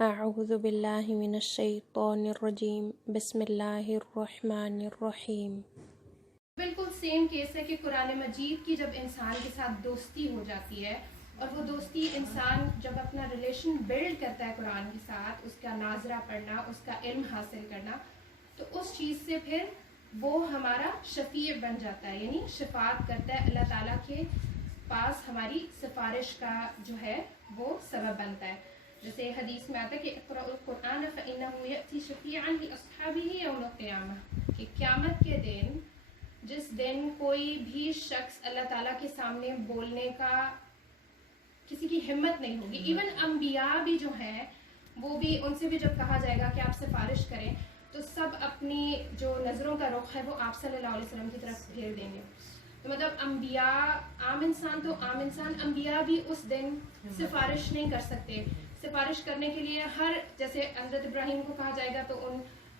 اعوذ باللہ من الشیطان الرجیم بسم اللہ الرحمن الرحیم۔ بالکل سیم کیس ہے کہ قرآن مجید کی جب انسان کے ساتھ دوستی ہو جاتی ہے اور وہ دوستی انسان جب اپنا ریلیشن بلڈ کرتا ہے قرآن کے ساتھ، اس کا ناظرہ پڑھنا، اس کا علم حاصل کرنا، تو اس چیز سے پھر وہ ہمارا شفیع بن جاتا ہے، یعنی شفاعت کرتا ہے اللہ تعالیٰ کے پاس، ہماری سفارش کا جو ہے وہ سبب بنتا ہے۔ جیسے حدیث میں آتا ہے کہ اقرأوا القرآن فإنه يأتي شفيعا لأصحابه يوم القيامة، کہ قیامت کے دن جس دن کوئی بھی شخص اللہ تعالیٰ کے سامنے بولنے کا کسی کی ہمت نہیں ہوگی، ایون انبیاء بھی جو ہیں وہ بھی، ان سے بھی جب کہا جائے گا کہ آپ سفارش کریں تو سب اپنی جو نظروں کا رخ ہے وہ آپ صلی اللہ علیہ وسلم کی طرف پھیر دیں گے۔ تو مطلب انبیاء، عام انسان تو عام انسان، انبیاء بھی اس دن سفارش نہیں کر سکتے۔ سفارش کرنے کے لیے جیسے حضرت ابراہیم کو کہا جائے گا تو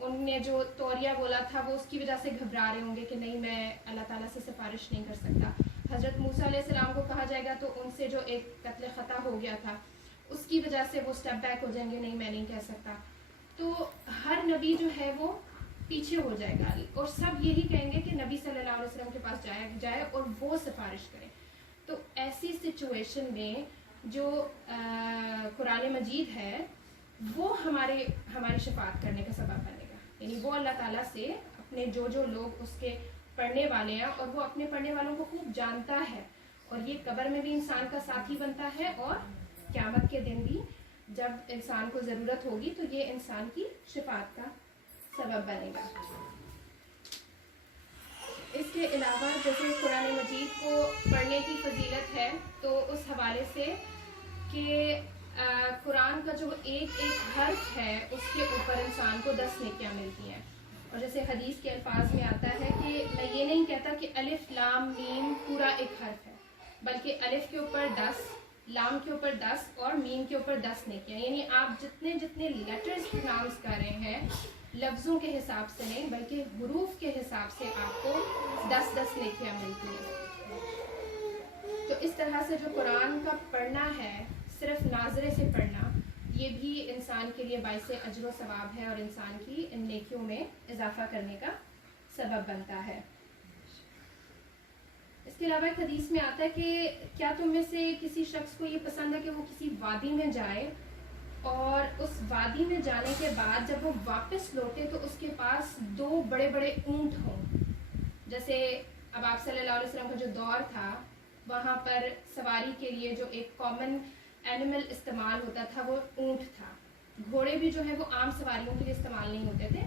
ان نے جو توریہ بولا تھا وہ اس کی وجہ سے گھبرا رہے ہوں گے کہ نہیں، میں اللہ تعالیٰ سے سفارش نہیں کر سکتا۔ حضرت موسیٰ علیہ السلام کو کہا جائے گا تو ان سے جو ایک قتل خطا ہو گیا تھا اس کی وجہ سے وہ سٹیپ بیک ہو جائیں گے، نہیں میں نہیں کہہ سکتا۔ تو ہر نبی جو ہے وہ پیچھے ہو جائے گا اور سب یہی کہیں گے کہ نبی صلی اللہ علیہ وسلم کے پاس جائے اور وہ سفارش کرے۔ تو ایسی سچویشن میں جو قرآن مجید ہے وہ ہماری شفاعت کرنے کا سبب بنے گا، یعنی وہ اللہ تعالیٰ سے اپنے جو لوگ اس کے پڑھنے والے ہیں، اور وہ اپنے پڑھنے والوں کو خوب جانتا ہے، اور یہ قبر میں بھی انسان کا ساتھی بنتا ہے اور قیامت کے دن بھی جب انسان کو ضرورت ہوگی تو یہ انسان کی شفاعت کا سبب بنے گا۔ اس کے علاوہ جیسے قرآن مجید کو پڑھنے کی فضیلت ہے تو اس حوالے سے کہ قرآن کا جو ایک حرف ہے اس کے اوپر انسان کو 10 نیکیاں ملتی ہیں، اور جیسے حدیث کے الفاظ میں آتا ہے کہ میں یہ نہیں کہتا کہ الف لام میم پورا ایک حرف ہے، بلکہ الف کے اوپر 10، لام کے اوپر 10 اور میم کے اوپر 10 نیکیاں، یعنی آپ جتنے لیٹرز پروناؤنس کر رہے ہیں لفظوں کے حساب سے نہیں بلکہ حروف کے حساب سے آپ کو 10 نیکیاں ملتی ہیں۔ تو اس طرح سے جو قرآن کا پڑھنا ہے، صرف ناظرے سے پڑھنا، یہ بھی انسان کے لیے باعث اجر و ثواب ہے اور انسان کی ان نیکیوں میں اضافہ کرنے کا سبب بنتا ہے۔ اس کے علاوہ ایک حدیث میں آتا ہے کہ کیا تم میں سے کسی شخص کو یہ پسند ہے کہ وہ کسی وادی میں جائے اور اس وادی میں جانے کے بعد جب وہ واپس لوٹے تو اس کے پاس 2 بڑے بڑے اونٹ ہوں؟ جیسے اب آپ صلی اللہ علیہ وسلم کا جو دور تھا وہاں پر سواری کے لیے جو ایک کامن اینیمل استعمال ہوتا تھا وہ اونٹ تھا۔ گھوڑے بھی جو ہے وہ عام سواریوں کے لیے استعمال نہیں ہوتے تھے،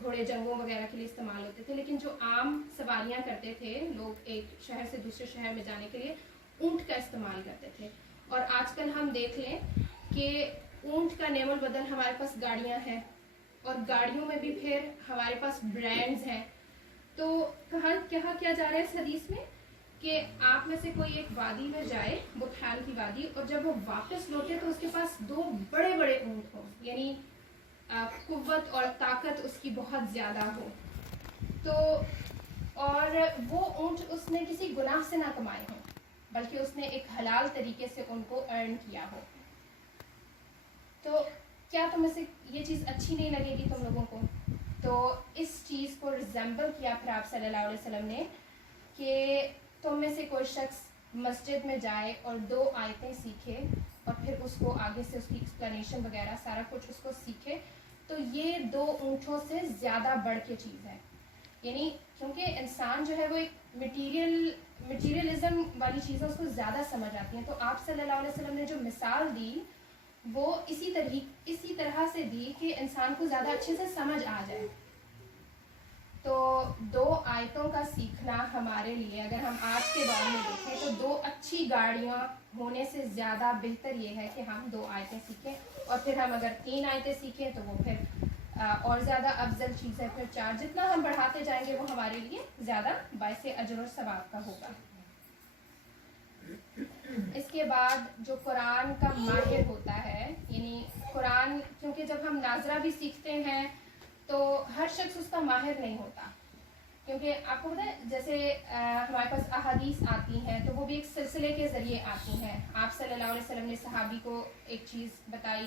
گھوڑے جنگوں وغیرہ کے لیے استعمال ہوتے تھے، لیکن جو عام سواریاں کرتے تھے لوگ ایک شہر سے دوسرے شہر میں جانے کے لیے اونٹ کا استعمال کرتے تھے۔ اور آج کل ہم دیکھ لیں کہ اونٹ کا نعم البدل ہمارے پاس گاڑیاں ہیں، اور گاڑیوں میں بھی پھر ہمارے پاس برانڈز ہیں۔ تو کہا کیا جا رہا ہے اس حدیث میں کہ آپ میں سے کوئی ایک وادی میں جائے، بطحان کی وادی، اور جب وہ واپس لوٹے تو اس کے پاس 2 بڑے بڑے اونٹ ہوں، یعنی قوت اور طاقت اس کی بہت زیادہ ہو، تو اور وہ اونٹ اس نے کسی گناہ سے نہ کمائے ہوں بلکہ اس نے ایک حلال طریقے سے ان کو ارن کیا ہو۔ تو کیا تم میں سے یہ چیز اچھی نہیں لگے گی تم لوگوں کو؟ تو اس چیز کو ریزمبل کیا پھر آپ صلی اللہ علیہ وسلم نے کہ تم میں سے کوئی شخص مسجد میں جائے اور 2 آیتیں سیکھے اور پھر اس کو آگے سے اس کی ایکسپلینیشن وغیرہ سارا کچھ اس کو سیکھے، تو یہ 2 اونٹوں سے زیادہ بڑھ کے چیز ہے، یعنی کیونکہ انسان جو ہے وہ ایک مٹیریلزم والی چیزیں اس کو زیادہ سمجھ آتی ہیں، تو آپ صلی اللہ علیہ وسلم نے جو مثال دی وہ اسی طرح سے دی کہ انسان کو زیادہ اچھے سے سمجھ آ جائے۔ تو 2 آیتوں کا سیکھنا ہمارے لیے، اگر ہم آج کے دور میں دیکھیں تو 2 اچھی گاڑیاں ہونے سے زیادہ بہتر یہ ہے کہ ہم 2 آیتیں سیکھیں، اور پھر ہم اگر 3 آیتیں سیکھیں تو وہ پھر اور زیادہ افضل چیز ہے، پھر 4، جتنا ہم بڑھاتے جائیں گے وہ ہمارے لیے زیادہ باعث اجر و ثواب کا ہوگا۔ اس کے بعد جو قرآن کا ماہر ہوتا ہے، یعنی قرآن، کیونکہ جب ہم ناظرہ بھی سیکھتے ہیں تو ہر شخص اس کا ماہر نہیں ہوتا، کیونکہ آپ کو پتہ ہے جیسے ہمارے پاس احادیث آتی ہیں تو وہ بھی ایک سلسلے کے ذریعے آتی ہیں۔ آپ صلی اللہ علیہ وسلم نے صحابی کو ایک چیز بتائی،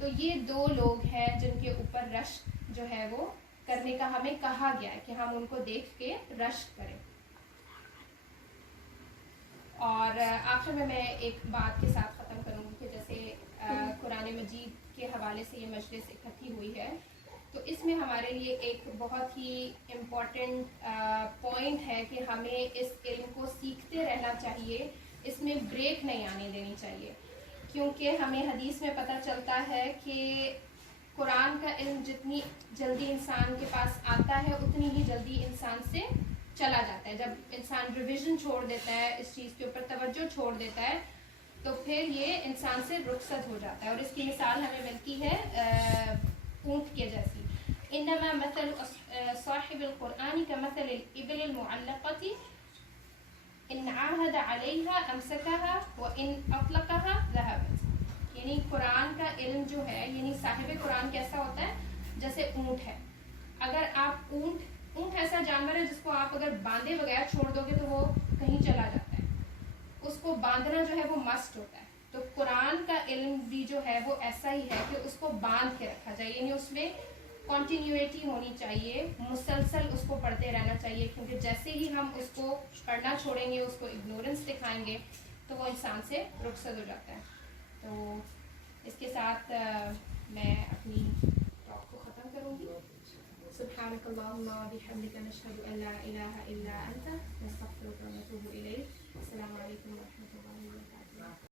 تو یہ دو لوگ ہیں جن کے اوپر رشک جو ہے وہ کرنے کا ہمیں کہا گیا ہے کہ ہم ان کو دیکھ کے رشک کریں. اور آخر میں ایک بات کے ساتھ ختم کروں گی کہ جیسے قرآن مجید کے حوالے سے یہ مجلس اکٹھی ہوئی ہے تو اس میں ہمارے لیے ایک بہت ہی امپورٹنٹ پوائنٹ ہے کہ ہمیں اس علم کو سیکھتے رہنا چاہیے, اس میں بریک نہیں آنے دینی چاہیے, کیونکہ ہمیں حدیث میں پتہ چلتا ہے کہ قرآن کا علم جتنی جلدی انسان کے پاس آتا ہے اتنی ہی جلدی انسان سے چلا جاتا ہے. جب انسان ریویژن چھوڑ دیتا ہے, اس چیز کے اوپر توجہ چھوڑ دیتا ہے, تو پھر یہ انسان سے رخصت ہو جاتا ہے. اور اس کی مثال ہمیں ملتی ہے اونٹ کے جیسی. انما مثل صاحب القرآن كمثل الإبل المعلقة ان عاهد عليها امسكها وان اطلقها ذهبت. یعنی قرآن کا علم جو ہے, یعنی صاحب قرآن کیسا ہوتا ہے جیسے اونٹ ہے. اگر آپ اونٹ ایسا جانور ہے جس کو آپ اگر باندھے بغیر چھوڑ دو گے تو وہ کہیں چلا جاتا ہے, اس کو باندھنا جو ہے وہ مسٹ ہوتا ہے. تو قرآن کا علم بھی جو ہے وہ ایسا ہی ہے کہ اس کو باندھ کے رکھا جائے, یعنی اس میں کنٹینیوٹی ہونی چاہیے, مسلسل اس کو پڑھتے رہنا چاہیے, کیونکہ جیسے ہی ہم اس کو پڑھنا چھوڑیں گے, اس کو اگنورنس دکھائیں گے, تو وہ انسان سے رخصت ہو جاتا ہے. تو اس کے ساتھ میں اپنی ٹاک کو ختم کروں گی. سبحانك اللهم وبحمدك نشهد ان لا اله الا انت نستغفرك ونتوب اليك. السلام علیکم ورحمۃ اللہ وبرکاتہ.